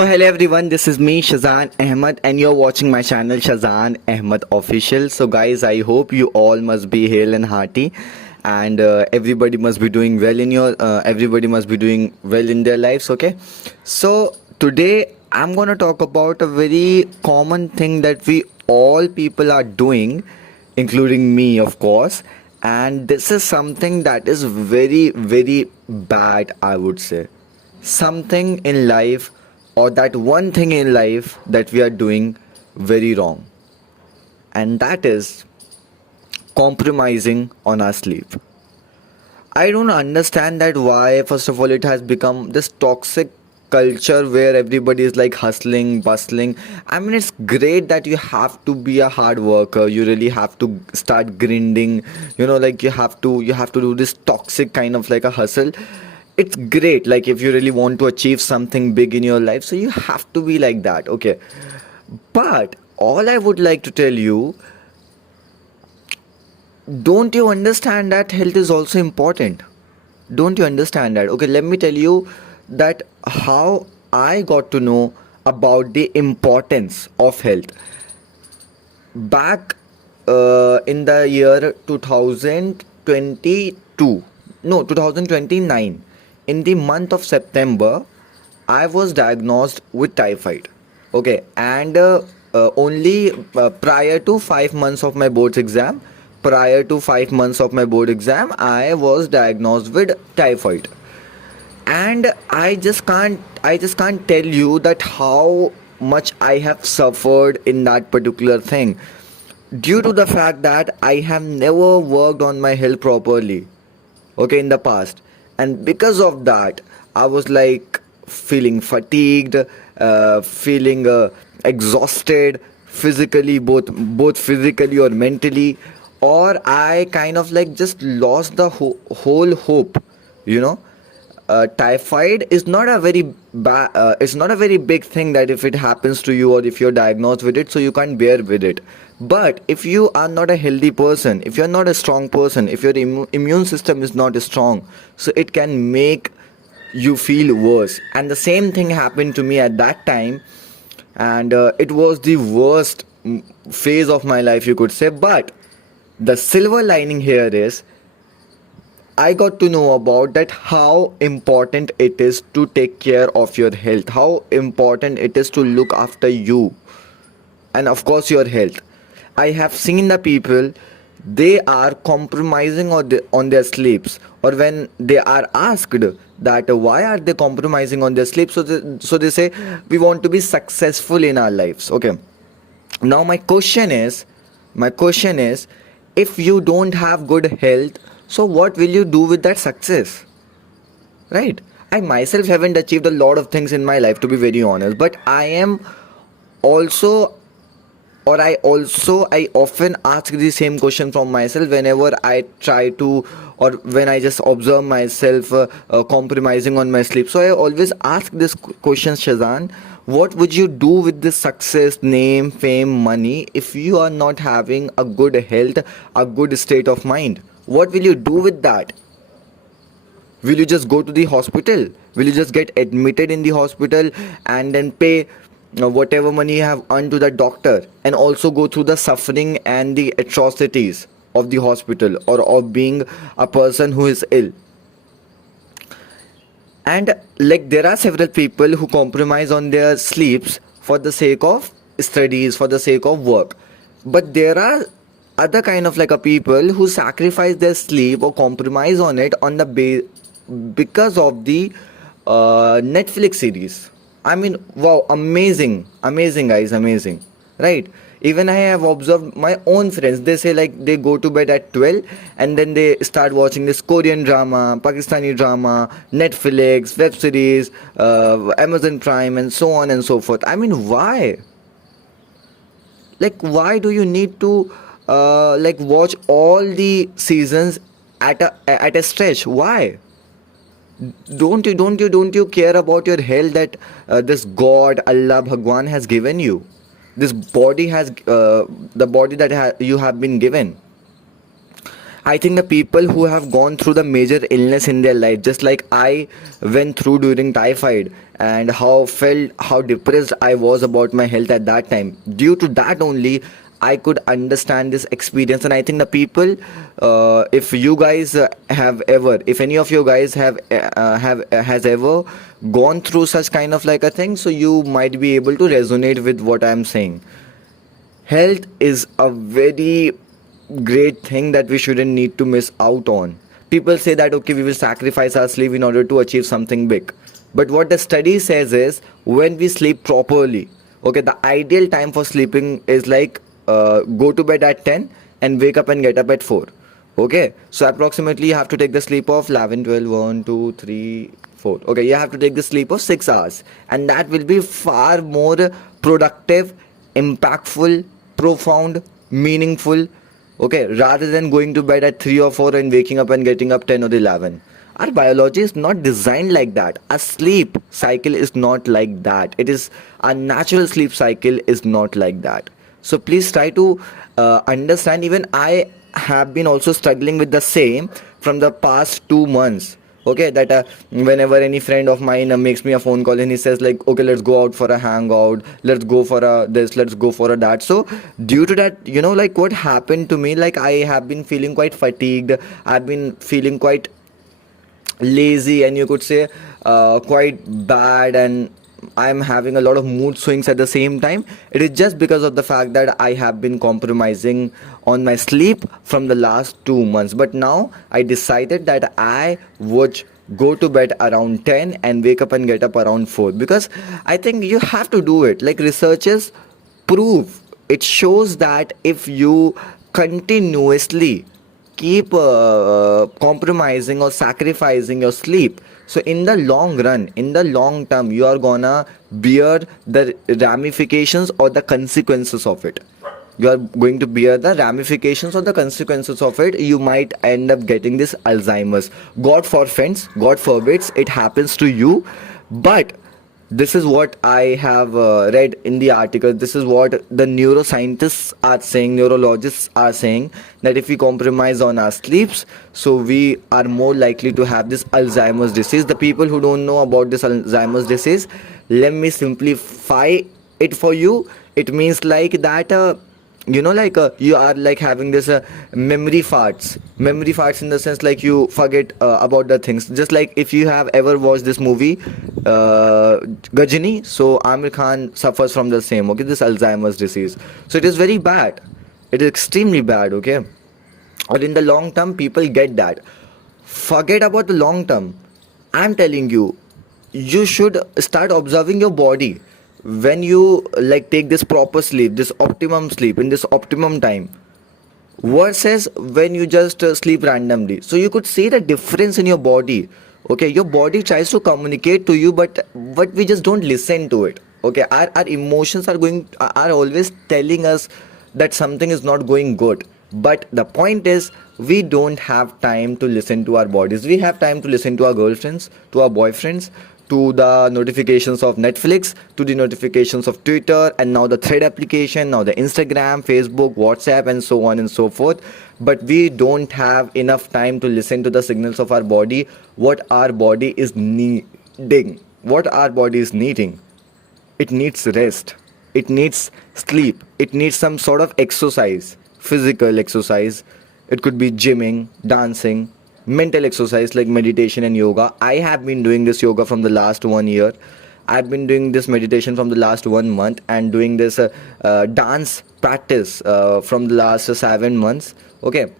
Hello everyone, this is me Shazan Ahmed and you're watching my channel Shazan Ahmed Official. So guys, I hope you all must be hale and hearty, and everybody must be doing well in your everybody must be doing well in their lives. Okay, so today I'm gonna talk about a very common thing that we all people are doing, including me of course, and this is something that is very bad, I would say. Something in life, or that one thing in life that we are doing very wrong, and that is compromising on our sleep. I don't understand that why. First of all, it has become this toxic culture where everybody is like hustling, bustling. I mean, it's great that you have to be a hard worker. You really have to start grinding. Like you have to do this toxic kind of like a hustle. It's great. Like if you really want to achieve something big in your life, so you have to be like that. Okay, but all I would like to tell you, don't you understand that health is also important? Don't you understand that? Okay, let me tell you that how I got to know about the importance of health back in the year 2022, no, 2029. In the month of September, I was diagnosed with typhoid. Okay, and only prior to 5 months of my board's exam, I was diagnosed with typhoid. And I just can't tell you that how much I have suffered in that particular thing, due to the fact that I have never worked on my health properly, okay, in the past. And because of that, I was like feeling fatigued, feeling exhausted physically, both physically or mentally, or I kind of like just lost the whole hope, you know. Typhoid is not a very it's not a very big thing that if it happens to you or if you're diagnosed with it, so you can't bear with it. But if you are not a healthy person, if you're not a strong person, if your immune system is not strong, so it can make you feel worse. And the same thing happened to me at that time, and it was the worst phase of my life, you could say. But the silver lining here is I got to know about that how important it is to take care of your health, how important it is to look after you, and of course your health. I have seen the people, they are compromising on their sleeps, or when they are asked that why are they compromising on their sleep, so they say we want to be successful in our lives. Okay, now my question is, if you don't have good health, so what will you do with that success, right? I myself haven't achieved a lot of things in my life, to be very honest, but I am also, or I often ask the same question from myself whenever I try to, or when I just observe myself compromising on my sleep. So I always ask this question, Shazan, what would you do with this success, name, fame, money, if you are not having a good health, a good state of mind? What will you do with that? Will you just go to the hospital? Will you just get admitted in the hospital and then pay whatever money you have earned to the doctor, and also go through the suffering and the atrocities of the hospital, or of being a person who is ill? And like there are several people who compromise on their sleeps for the sake of studies, for the sake of work. But there are other kind of like a people who sacrifice their sleep or compromise on it on the because of the Netflix series. I mean, wow, amazing, amazing guys, amazing, right? Even I have observed my own friends. They say like they go to bed at 12 and then they start watching this Korean drama, Pakistani drama, Netflix, web series, Amazon Prime, and so on and so forth. I mean, why? Like, why do you need to like watch all the seasons at a stretch? Why? Don't you care about your health, that this God, Allah, Bhagwan has given you? This body has the body that you have been given. I think the people who have gone through the major illness in their life, just like I went through during typhoid, and how depressed I was about my health at that time. Due to that only, I could understand this experience, and I think the people, if you guys have ever, if any of you guys have has ever gone through such kind of like a thing, so you might be able to resonate with what I'm saying. Health is a very great thing that we shouldn't need to miss out on. People say that okay, we will sacrifice our sleep in order to achieve something big. But what the study says is when we sleep properly, okay, the ideal time for sleeping is like go to bed at 10 and wake up and get up at 4. Okay, so approximately you have to take the sleep of 11, 12, 1, 2, 3, 4. Okay, you have to take the sleep of 6 hours, and that will be far more productive, impactful, profound, meaningful, okay, rather than going to bed at 3 or 4 and waking up and getting up 10 or 11. Our biology is not designed like that. Our sleep cycle is not like that. It is our natural sleep cycle is not like that. So please try to understand. Even I have been also struggling with the same from the past 2 months. Okay, that whenever any friend of mine makes me a phone call and he says like, okay, let's go out for a hangout, let's go for a this, let's go for a that. So due to that, like what happened to me, like I have been feeling quite fatigued. I've been feeling quite lazy, and you could say quite bad, and I'm having a lot of mood swings at the same time. It is just because of the fact that I have been compromising on my sleep from the last 2 months. But now I decided that I would go to bed around 10 and wake up and get up around 4, because I think you have to do it. Like researchers prove, it shows that if you continuously keep compromising or sacrificing your sleep, so in the long run, in the long term, you are gonna bear the ramifications or the consequences of it. You are going to bear the ramifications or the consequences of it. You might end up getting this Alzheimer's. God forbids it happens to you. But this is what I have read in the article. This is what the neuroscientists are saying, neurologists are saying, that if we compromise on our sleeps, so we are more likely to have this Alzheimer's disease. The people who don't know about this Alzheimer's disease, let me simplify it for you. It means like that like you are like having this memory farts, in the sense like you forget about the things. Just like if you have ever watched this movie Gajini, so Amir Khan suffers from the same, okay, this Alzheimer's disease. So it is very bad, it is extremely bad, okay. Or in the long term, people get that. Forget about the long term. I'm telling you, you should start observing your body when you like take this proper sleep, this optimum sleep in this optimum time, versus when you just sleep randomly. So you could see the difference in your body. Okay, your body tries to communicate to you, but we just don't listen to it. Okay, our emotions are always telling us that something is not going good. But the point is, we don't have time to listen to our bodies. We have time to listen to our girlfriends, to our boyfriends, to the notifications of Netflix, to the notifications of Twitter, and now the Thread application, now the Instagram, Facebook, WhatsApp, and so on and so forth. But we don't have enough time to listen to the signals of our body, what our body is needing, what our body is needing. It needs rest, it needs sleep, it needs some sort of exercise, physical exercise. It could be gymming, dancing, mental exercise like meditation and yoga. I have been doing this yoga from the last 1 year. I've been doing this meditation from the last 1 month, and doing this dance practice from the last 7 months. Okay,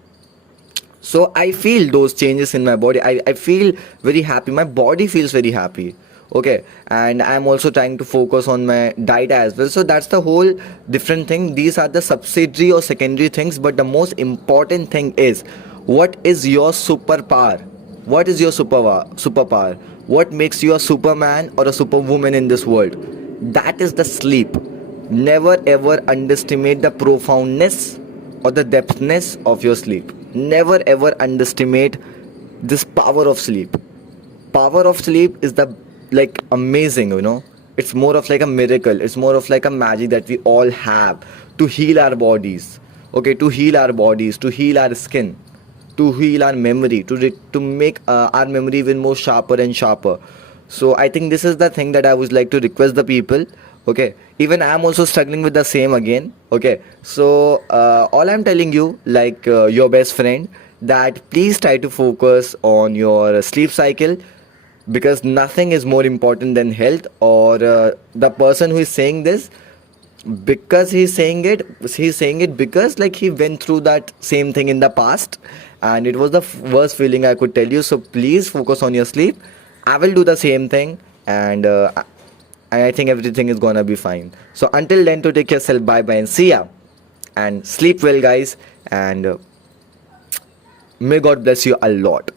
so I feel those changes in my body. I feel very happy, my body feels very happy. Okay, and I'm also trying to focus on my diet as well. So that's the whole different thing. These are the subsidiary or secondary things, but the most important thing is, what is your superpower? What is your superpower? What makes you a superman or a superwoman in this world? That is the sleep. Never ever underestimate the profoundness or the depthness of your sleep. Never ever underestimate this power of sleep. Power of sleep is the like amazing, it's more of like a miracle, it's more of like a magic that we all have to heal our bodies. Okay, to heal our bodies, to heal our skin, to heal our memory, to make our memory even more sharper and sharper. So I think this is the thing that I would like to request the people. Okay, even I'm also struggling with the same again. Okay, so all I'm telling you, like your best friend, that please try to focus on your sleep cycle, because nothing is more important than health. Or the person who is saying this, because he's saying it because like he went through that same thing in the past, and it was the worst feeling I could tell you. So please focus on your sleep. I will do the same thing, and I think everything is gonna be fine. So until then, to take yourself, bye bye and see ya, and sleep well guys, and may God bless you a lot.